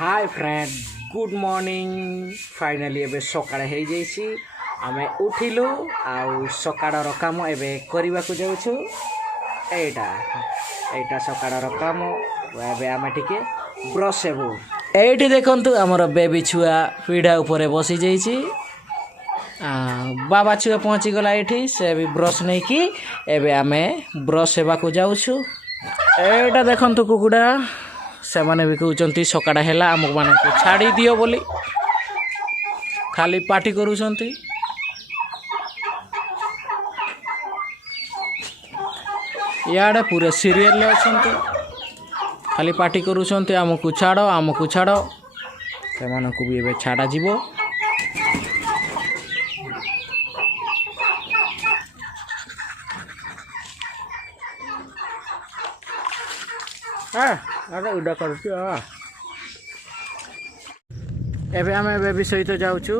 Hi friend good morning finally एबे सकाळ हे जैसी आमे उठिलु आउ सकाळर काम एबे करबा को जाउछु एटा एटा सकाळर काम एबे आमे टिके ब्रश हेबु एठी देखंतु हमर बेबी छुआ पीढ़ा ऊपर बसी जाइछि बाबा छुआ पहुँची गला एठी से भी ब्रश नहीं कि एबे आमे ब्रश हेबा को जाउछु एटा देखंतु कुकुडा से माने भी कहउचंती सकाड़ा हैला आमक माने को छाड़ी दियो बोली खाली पार्टी करूचंती याडे पूरे सीरियल ले अछंती खाली पार्टी करूचंती आमको छाड़ो से माने को भी एबे छाड़ा जीवो अरे उडा करछु एबे आमे बेबी सहित जाउछु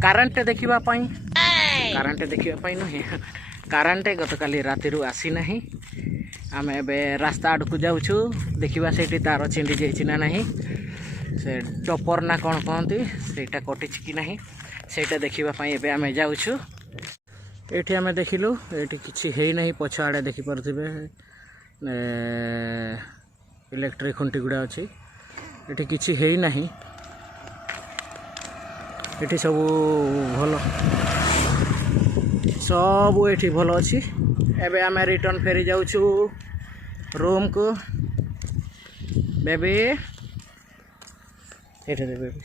करंट देखिबा पई नहीं करंट गतकाली राति रु आसी नहीं आमे एबे रास्ता आडकु जाउछु देखिबा सेठी तार छिंडी जाइछि ना नहीं से टपर ना कोन कहंती सेटा कटिछि कि नहीं सेटा देखिबा पई एबे आमे जाउछु एठी आमे देखिलु एठी किछि हेई नहीं पछ आडे देखि परथिबे इलेक्ट्रिक खुंटी गुड़ा अच्छी ये किसी है ही नहीं ये सब भल सब ये भल अच्छी एबे आमे रिटर्न फेरी जाउछु रूम को बेबी एठे दे बेबी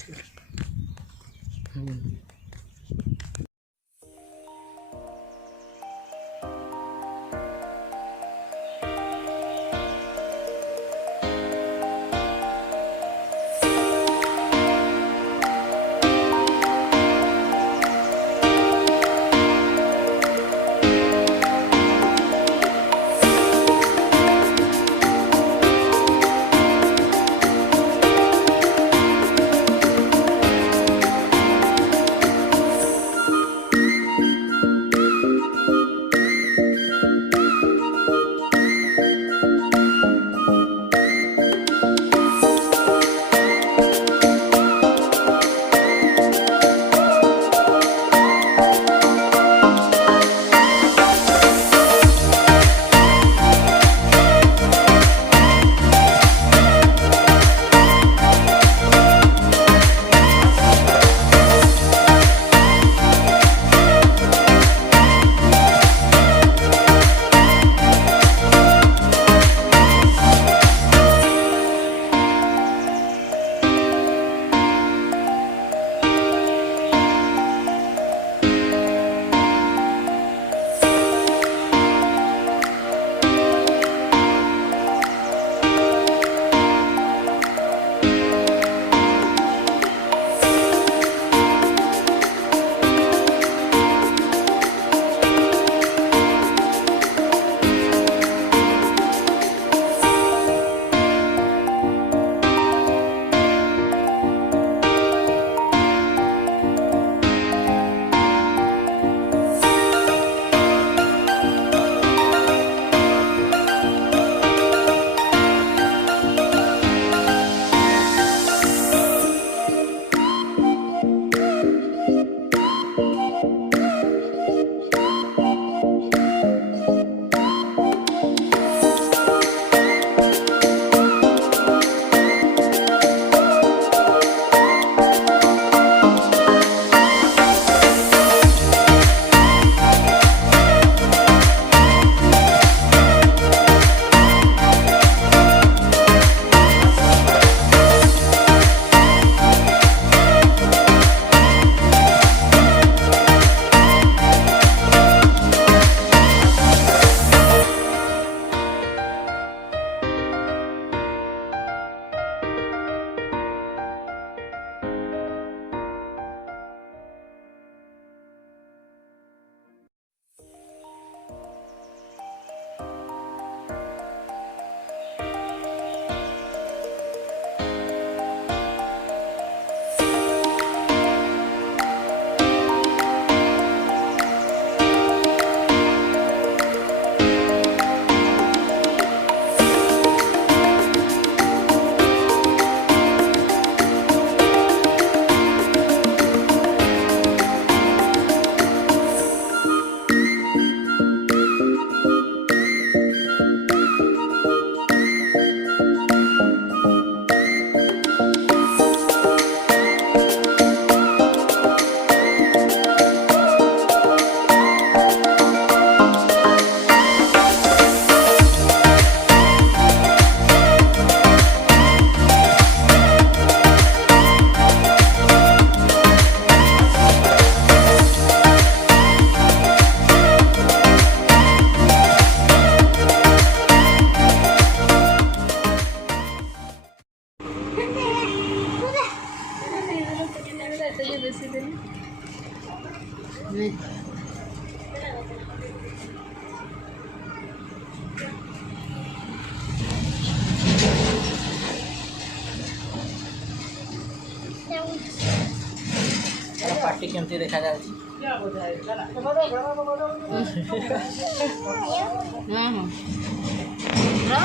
केमती देखा जाउची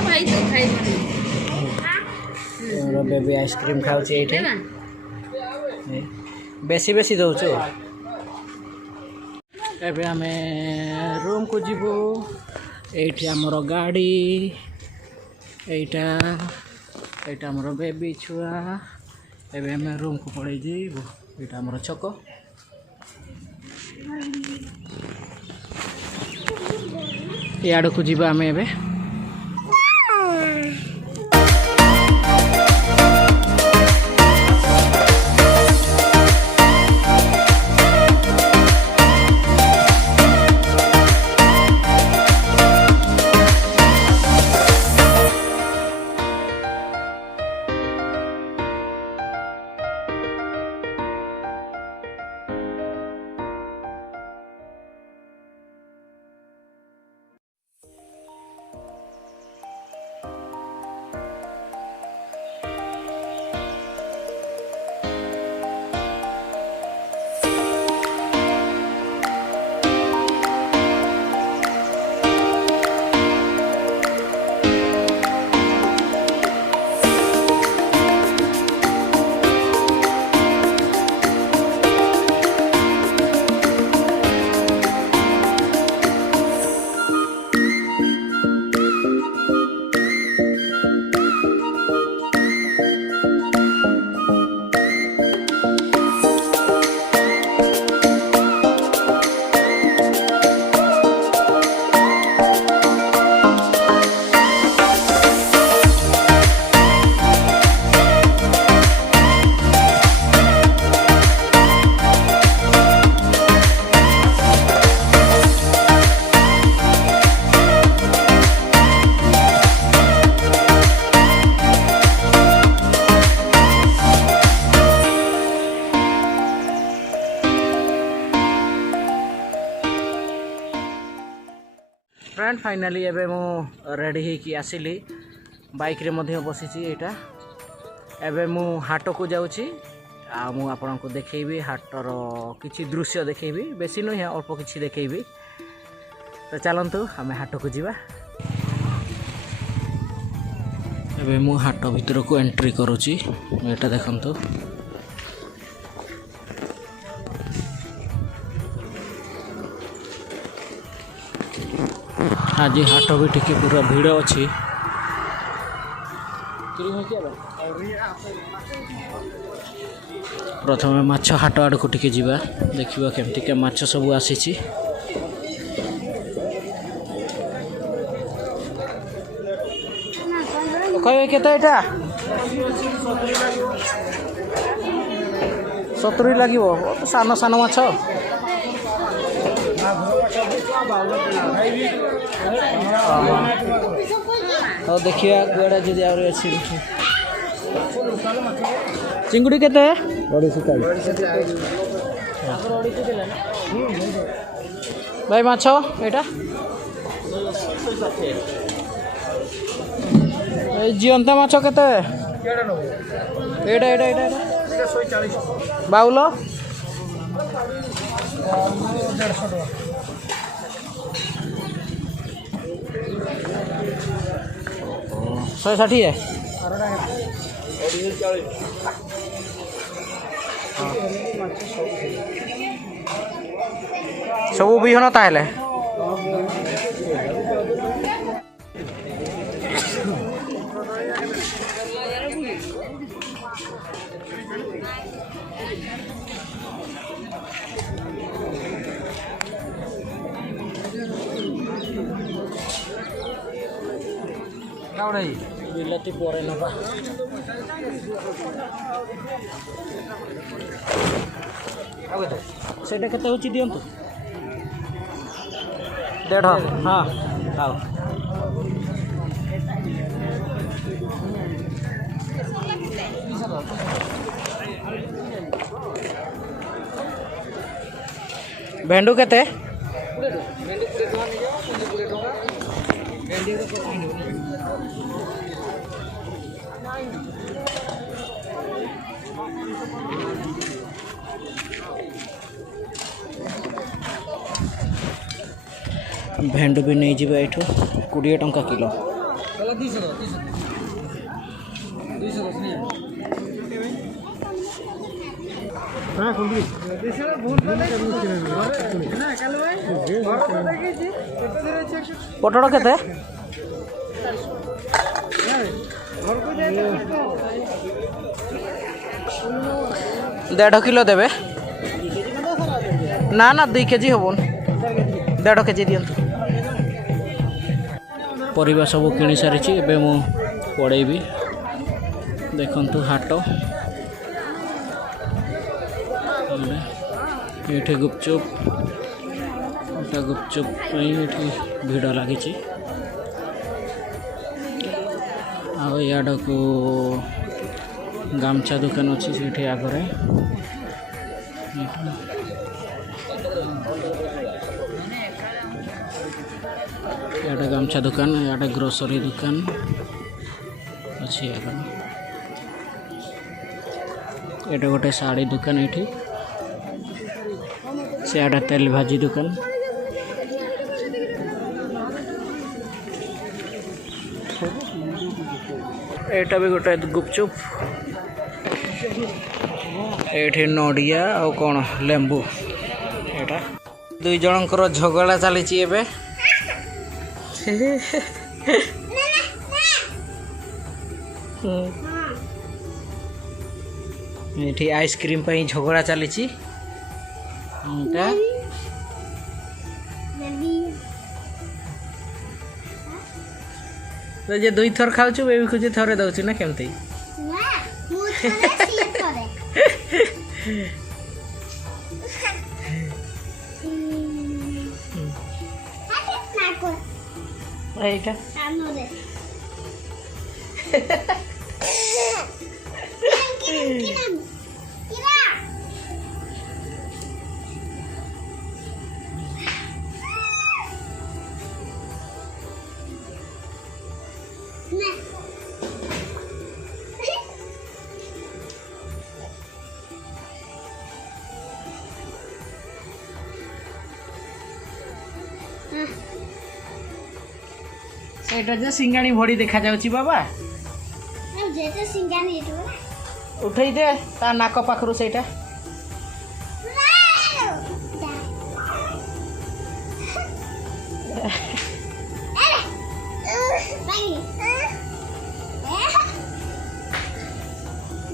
भाई तो खाई बेबी आइसक्रीम खाउची एठी बेसी बेसी दउछु एबे आमे रूम को जीवु एठी हमर गाड़ी एटा एटा हमर बेबी छुआ एबे आमे रूम को पड़े जीवु एटा हमर छको याड को जीवा आमे एबे फ्रेंड फाइनाली एबे मो रेडी हे कि आसिली बाइक रे मध्य बसिची एटा एबे मु हाट को जाउची आ मु आपन को देखैबी हाटर किछि दृश्य देखैबी बेसी न अल्प किछि देखैबी तो चलंतु हमें हाट को जीवा एबे मु हाट भीतर को एंट्री करूची एटा देखंतु आज हाट भी टिके पूरा भीड़ अच्छी प्रथम माछ हाट आड़ को टिके जीवा देखिबा केमती माछ सब आसीची कहबे केते एटा 70 लागिवो तो सान सान माछ तो देखिए गुड़ा जी अच्छी चिंगुड़ी के भाई माछ एटा जीवंता माछ केते एटा एटा एटा बाउल 160 है सब बिहन ताहले बिलाती परे नबा सेटा केते होची दियंतु 1.5 हाँ आओ भेंडू केते भेंड भी नहीं जीवा एठो 20 टंका किलो पटड़ केते 1.5 किलो देवे ना ना 2 केजी हबन 1.5 केजी दियंतु परिबा सब किनी सारी एबे मु पड़ेबी देखंतु हाट ये गुपचुप गुपचुप भिड़ लगी आड़ को गामछा दुकान अच्छी से आगे याडे गामछा दुकान याडे ग्रोसरी दुकान अच्छी आगे ये गोटे साड़ी दुकान ये सियाडा तेल भाजी दुकान एटा भी गोटे गुपचुप ये नड़िया और कौन लेंबू एटा 2 जनकर झगड़ा चली ये आइसक्रीम पे झगड़ा चली तो जे 2 थर खाऊ बेबी खुजी थरे दउची ना केमती एटा सेटा जे सिंगाणी भड़ी देखा जाउची बाबा जेते सिंगाणी उठै दे ता नाक पाखरु सेटा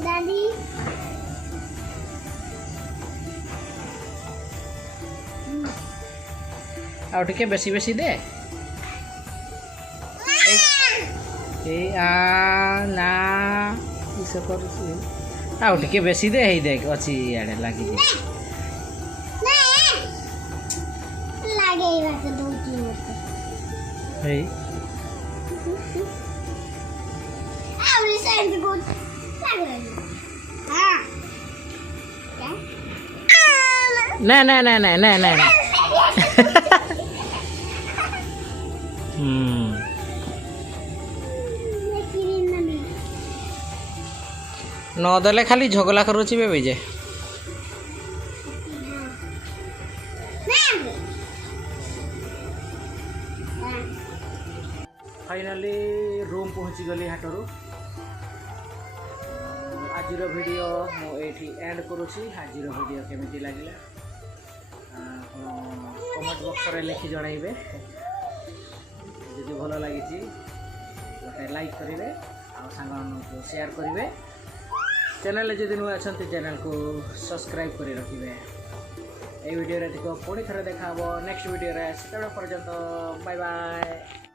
दादी आउ टिके बेसी बेसी दे ए आ ना इसे कर आउ टिके बेसी दे हेई देख अछि याडे लागी दे लागे बात दोती हे आवली साइड को लागे हां ना ना ना ना ना ना नदेले खाली झगला करुची बेबी जे फाइनली रूम पहुँची गली हाटरू आज वीडियो मुझे एंड करुँची आज वीडियो केमिति लगिला कमेंट बॉक्स रे लिखि जणाइबे जदि भल लगी गोटे लाइक करेंगे आ सांग शेयर करेंगे चैनल जदि नुआ अच्छा चैनल को सब्सक्राइब कर रखिए ये वीडियो पुणी थे देखा नेक्स्ट वीडियो से पर्यंत बाय बाय।